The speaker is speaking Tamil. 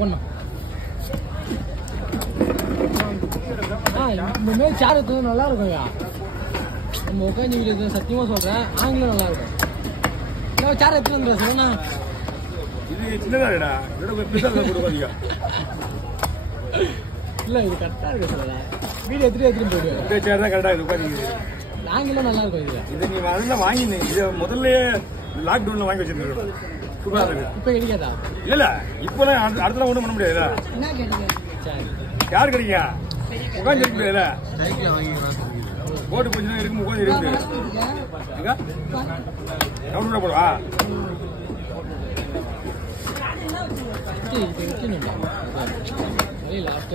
பண்ணலாம். இந்த மாதிரி சேர் எடுத்தது நல்லா இருக்கும்யா. நம்ம உட்காந்து வீடியோ சத்தியமா சொல்றேன், ஆங்கிலம் நல்லா இருக்கும். சேர் எடுத்து வந்து சொன்னா இது சின்னதாடா, இல்ல இது கரெக்டா இருக்கு சொல்ல. வீடியோ எடுத்துட்டு போயிடுவேன். இந்த சேர் தான் கரெக்டா இது உட்காந்து. ஆங்கிலம் நல்லா இருக்கும் இதுல. இதை நீ அதெல்லாம் வாங்கினேன். இதை முதல்லயே லாக்டவுன்ல வாங்கி வச்சிருக்கேன். சூப்பரா இருக்கு. இப்ப கிடைக்காதா? இல்ல இப்பெல்லாம் அடுத்தலாம் ஒண்ணும் பண்ண முடியாதுல்ல. என்ன கிடைக்கும்? யார் கிடைக்க உட்காந்து இருக்க முடியாதுல்ல. போட்டு கொஞ்ச நேரம் இருக்கும் உட்காந்து இருக்கு. எங்க போடுவா லாஸ்ட்